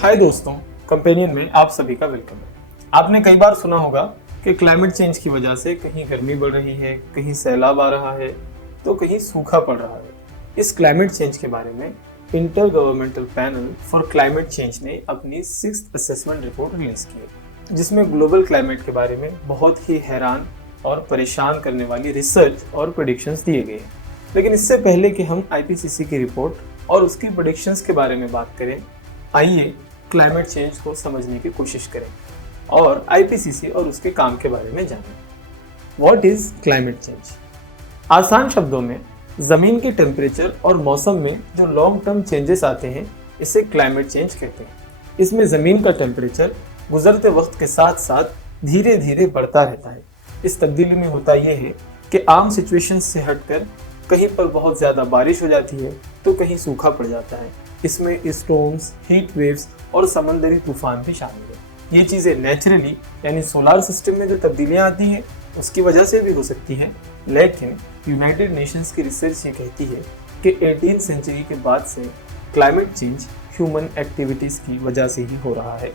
हाय दोस्तों, कंपेनियन में आप सभी का वेलकम है। आपने कई बार सुना होगा कि क्लाइमेट चेंज की वजह से कहीं गर्मी बढ़ रही है, कहीं सैलाब आ रहा है, तो कहीं सूखा पड़ रहा है। इस क्लाइमेट चेंज के बारे में inter governmental panel for climate change ने अपनी 6th असेसमेंट रिपोर्ट रिलीज की है, जिसमें ग्लोबल क्लाइमेट के बारे में बहुत ही हैरान और परेशान करने वाली रिसर्च और प्रेडिक्शंस दिए गए हैं। लेकिन इससे पहले कि हम आईपीसीसी की रिपोर्ट और उसकी प्रेडिक्शंस के बारे में बात करें, आइए क्लाइमेट चेंज को समझने की कोशिश करें और आईपीसीसी और उसके काम के बारे में जानें। What is climate change? आसान शब्दों में, जमीन के टेम्परेचर और मौसम में जो लॉन्ग टर्म चेंजेस आते हैं, इसे क्लाइमेट चेंज कहते हैं। इसमें जमीन का टेम्परेचर गुजरते वक्त के साथ साथ धीरे धीरे बढ़ता रहता है। इस तब्दीली में होता यह है कि आम सिचुएशंस से हटकर कहीं पर बहुत ज़्यादा बारिश हो जाती है तो कहीं सूखा पड़ जाता है। इसमें स्टॉर्म्स, हीट वेव्स और समंदरी तूफान भी शामिल है। ये चीज़ें नेचुरली यानी सोलार सिस्टम में जो तब्दीलियाँ आती हैं उसकी वजह से भी हो सकती हैं, लेकिन यूनाइटेड नेशंस की रिसर्च ये कहती है कि 18th सेंचुरी के बाद से क्लाइमेट चेंज ह्यूमन एक्टिविटीज़ की वजह से ही हो रहा है।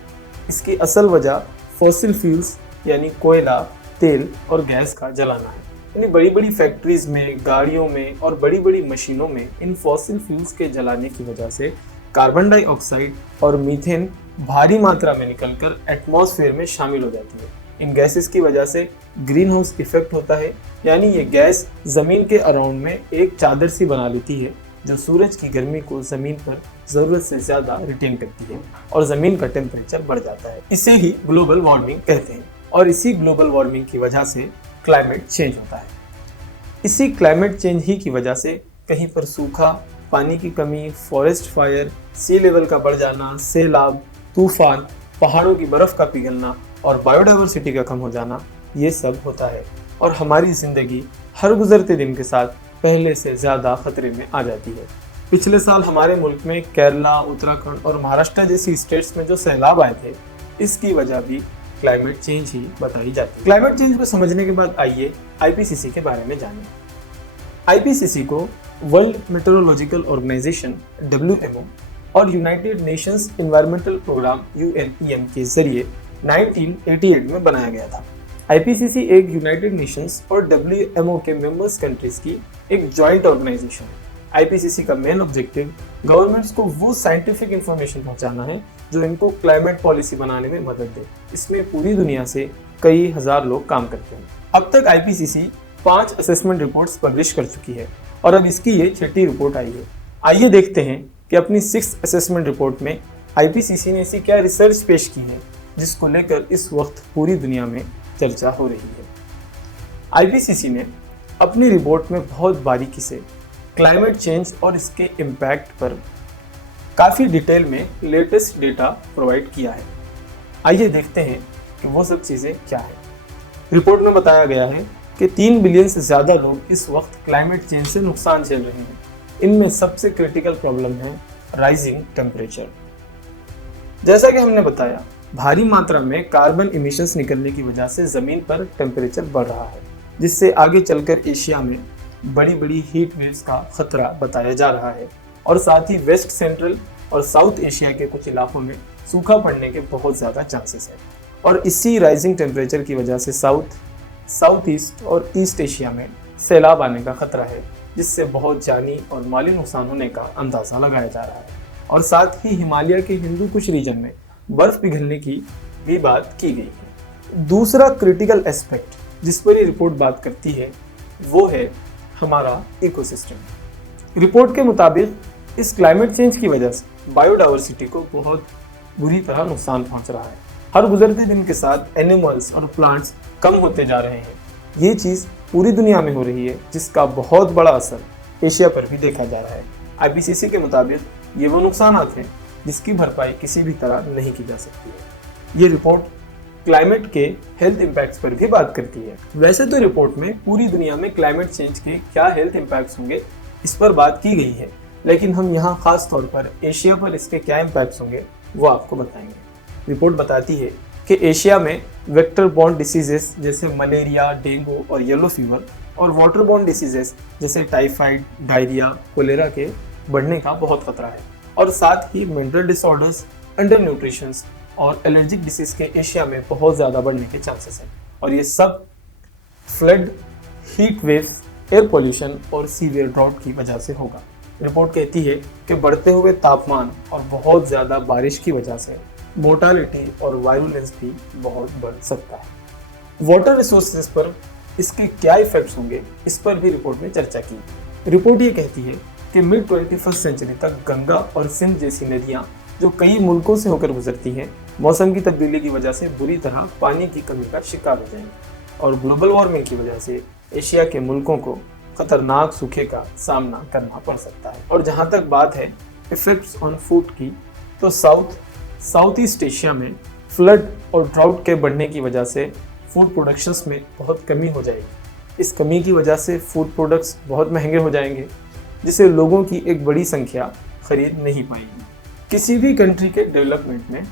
इसकी असल वजह फॉसिल फ्यूल्स यानी कोयला, तेल और गैस का जलाना है। यानी बड़ी बड़ी फैक्ट्रीज में, गाड़ियों में और बड़ी बड़ी मशीनों में इन फॉसिल फ्यूल्स के जलाने की वजह से कार्बन डाइऑक्साइड और मीथेन भारी मात्रा में निकलकर एटमॉस्फेयर में शामिल हो जाती है। इन गैसेस की वजह से ग्रीन हाउस इफेक्ट होता है, यानी ये गैस जमीन के अराउंड में एक चादर सी बना लेती है जो सूरज की गर्मी को जमीन पर जरूरत से ज्यादा रिटेन करती है और जमीन का टेम्परेचर बढ़ जाता है। इसे ही ग्लोबल वार्मिंग कहते हैं और इसी ग्लोबल वार्मिंग की वजह से क्लाइमेट चेंज होता है। इसी क्लाइमेट चेंज ही की वजह से कहीं पर सूखा, पानी की कमी, फॉरेस्ट फायर, सी लेवल का बढ़ जाना, सैलाब, तूफान, पहाड़ों की बर्फ का पिघलना और बायोडाइवर्सिटी का कम हो जाना, ये सब होता है और हमारी जिंदगी हर गुजरते दिन के साथ पहले से ज़्यादा खतरे में आ जाती है। पिछले साल हमारे मुल्क में केरला, उत्तराखंड और महाराष्ट्र जैसी स्टेट्स में जो सैलाब आए थे, इसकी वजह भी क्लाइमेट चेंज ही बताई जाती है। क्लाइमेट चेंज को समझने के बाद आइए आईपीसीसी के बारे में जानें। आईपीसीसी को वर्ल्ड मेट्रोलॉजिकल ऑर्गेनाइजेशन WMO और united nations environmental programme UNEM के जरिए 1988 में बनाया गया था। आईपीसीसी एक यूनाइटेड नेशंस और WMO के मेंबर्स कंट्रीज की एक जॉइंट ऑर्गेनाइजेशन है। आईपीसीसी का मेन ऑब्जेक्टिव गवर्नमेंट्स को वो साइंटिफिक इंफॉर्मेशन पहुंचाना है जो इनको क्लाइमेट पॉलिसी बनाने में मदद दे। इसमें पूरी दुनिया से कई हजार लोग काम करते हैं। अब तक आईपीसीसी 5 असेसमेंट रिपोर्ट्स पब्लिश कर चुकी है और अब इसकी ये 6ठी रिपोर्ट आई है। आइए देखते हैं कि अपनी 6th असेसमेंट रिपोर्ट में आईपीसीसी ने ऐसी क्या रिसर्च पेश की है जिसको लेकर इस वक्त पूरी दुनिया में चर्चा हो रही है। आईपीसीसी ने अपनी रिपोर्ट में बहुत बारीकी से क्लाइमेट चेंज और इसके इम्पैक्ट पर काफ़ी डिटेल में लेटेस्ट डेटा प्रोवाइड किया है। आइए देखते हैं कि वो सब चीज़ें क्या है। रिपोर्ट में बताया गया है कि 3 बिलियन से ज़्यादा लोग इस वक्त क्लाइमेट चेंज से नुकसान झेल रहे हैं। इनमें सबसे क्रिटिकल प्रॉब्लम है राइजिंग टेम्परेचर। जैसा कि हमने बताया, भारी मात्रा में कार्बन इमिशंस निकलने की वजह से ज़मीन पर टेम्परेचर बढ़ रहा है, जिससे आगे चलकर एशिया में बड़ी बड़ी हीट वेव्स का खतरा बताया जा रहा है और साथ ही वेस्ट, सेंट्रल और साउथ एशिया के कुछ इलाकों में सूखा पड़ने के बहुत ज़्यादा चांसेस है। और इसी राइजिंग टेम्परेचर की वजह से साउथ ईस्ट और ईस्ट एशिया में सैलाब आने का खतरा है, जिससे बहुत जानी और माली नुकसान होने का अंदाज़ा लगाया जा रहा है। और साथ ही हिमालय के हिंदू कुश रीजन में बर्फ पिघलने की भी बात की गई है। दूसरा क्रिटिकल एस्पेक्ट जिस पर ये रिपोर्ट बात करती है वो है हमारा इकोसिस्टम। रिपोर्ट के मुताबिक इस क्लाइमेट चेंज की वजह से बायोडाइवर्सिटी को बहुत बुरी तरह नुकसान पहुंच रहा है। हर गुजरते दिन के साथ एनिमल्स और प्लांट्स कम होते जा रहे हैं। ये चीज़ पूरी दुनिया में हो रही है, जिसका बहुत बड़ा असर एशिया पर भी देखा जा रहा है। आईपीसीसी के मुताबिक ये वो नुकसानात हैं जिसकी भरपाई किसी भी तरह नहीं की जा सकती है। ये रिपोर्ट क्लाइमेट के हेल्थ इम्पैक्ट्स पर भी बात करती है। वैसे तो रिपोर्ट में पूरी दुनिया में क्लाइमेट चेंज के क्या हेल्थ इम्पैक्ट्स होंगे इस पर बात की गई है, लेकिन हम यहाँ खास तौर पर एशिया पर इसके क्या इम्पैक्ट्स होंगे वो आपको बताएंगे। रिपोर्ट बताती है कि एशिया में वेक्टर बॉर्न डिसीजेस जैसे मलेरिया, डेंगू और येलो फीवर और वाटर बॉर्न डिसीजेस जैसे टाइफाइड, डायरिया, कोलेरा के बढ़ने का बहुत खतरा है। और साथ ही मेंटल डिसऑर्डर्स, अंडर न्यूट्रिशन और एलर्जिक डिसीज के एशिया में बहुत ज़्यादा बढ़ने के चांसेस हैं। और ये सब flood, heat waves, air pollution और सीवियर ड्राउट की वजह से होगा। रिपोर्ट कहती है कि बढ़ते हुए तापमान और बहुत ज़्यादा बारिश की वजह से मोर्टालिटी और वायलेंस भी बहुत बढ़ सकता है। वाटर रिसोर्सेज पर इसके क्या इफेक्ट्स होंगे, इस पर भी रिपोर्ट में चर्चा की। रिपोर्ट ये कहती है कि मिड 21st सेंचुरी तक गंगा और सिंध जैसी नदियाँ जो कई मुल्कों से होकर गुजरती हैं, मौसम की तब्दीली की वजह से बुरी तरह पानी की कमी का शिकार हो जाएंगी और ग्लोबल वार्मिंग की वजह से एशिया के मुल्कों को खतरनाक सूखे का सामना करना पड़ सकता है। और जहाँ तक बात है इफेक्ट्स ऑन फूड की, तो साउथ ईस्ट एशिया में फ्लड और ड्राउट के बढ़ने की वजह से फूड प्रोडक्शंस में बहुत कमी हो जाएगी। इस कमी की वजह से फूड प्रोडक्ट्स बहुत महंगे हो जाएंगे, जिसे लोगों की एक बड़ी संख्या खरीद नहीं पाएगी। किसी भी कंट्री के डेवलपमेंट में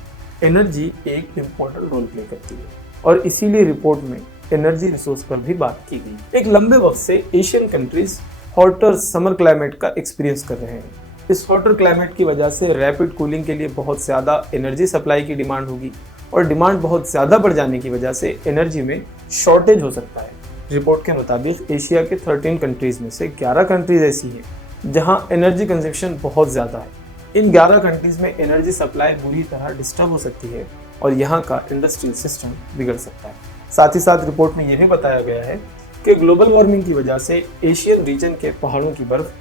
एनर्जी एक इम्पोर्टेंट रोल प्ले करती है और इसीलिए रिपोर्ट में एनर्जी रिसोर्स पर भी बात की गई। एक लंबे वक्त से Asian countries hotter summer climate का एक्सपीरियंस कर रहे हैं। इस हॉटर क्लाइमेट की वजह से रैपिड कूलिंग के लिए बहुत ज़्यादा एनर्जी सप्लाई की डिमांड होगी और डिमांड बहुत ज़्यादा बढ़ जाने की वजह से एनर्जी में शॉर्टेज हो सकता है। रिपोर्ट के मुताबिक एशिया के 13 कंट्रीज़ में से 11 कंट्रीज़ ऐसी हैं जहां एनर्जी कंजप्शन बहुत ज़्यादा है। इन 11 कंट्रीज़ में एनर्जी सप्लाई बुरी तरह डिस्टर्ब हो सकती है और यहाँ का इंडस्ट्रियल सिस्टम बिगड़ सकता है। साथ ही साथ रिपोर्ट में यह भी बताया गया है कि ग्लोबल वार्मिंग की वजह से एशियन रीजन के पहाड़ों की बर्फ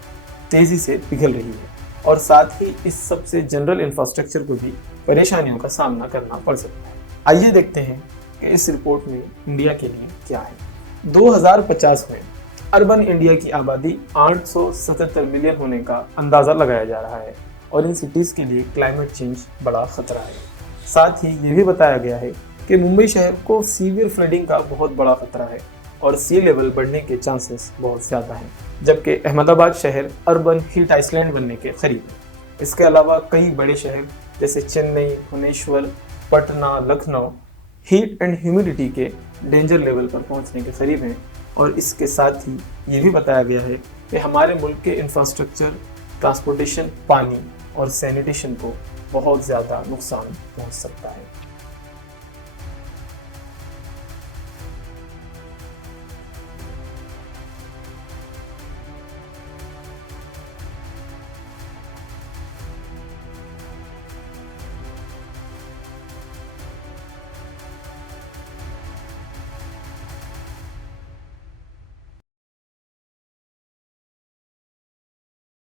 तेज़ी से पिघल रही है और साथ ही इस सब से जनरल इंफ्रास्ट्रक्चर को भी परेशानियों का सामना करना पड़ सकता है। आइए देखते हैं कि इस रिपोर्ट में इंडिया के लिए क्या है। 2050 में अर्बन इंडिया की आबादी 877 मिलियन होने का अंदाज़ा लगाया जा रहा है और इन सिटीज़ के लिए क्लाइमेट चेंज बड़ा खतरा है। साथ ही ये भी बताया गया है कि मुंबई शहर को सीवियर फ्लडिंग का बहुत बड़ा खतरा है और सी लेवल बढ़ने के चांसेस बहुत ज़्यादा हैं, जबकि अहमदाबाद शहर अर्बन हीट आइसलैंड बनने के करीब है। इसके अलावा कई बड़े शहर जैसे Chennai, Bhubaneswar, Patna, Lucknow heat and humidity के डेंजर लेवल पर पहुंचने के करीब हैं और इसके साथ ही ये भी बताया गया है कि हमारे मुल्क के इंफ्रास्ट्रक्चर, ट्रांसपोर्टेशन, पानी और सैनिटेशन को बहुत ज़्यादा नुकसान पहुंच सकता है।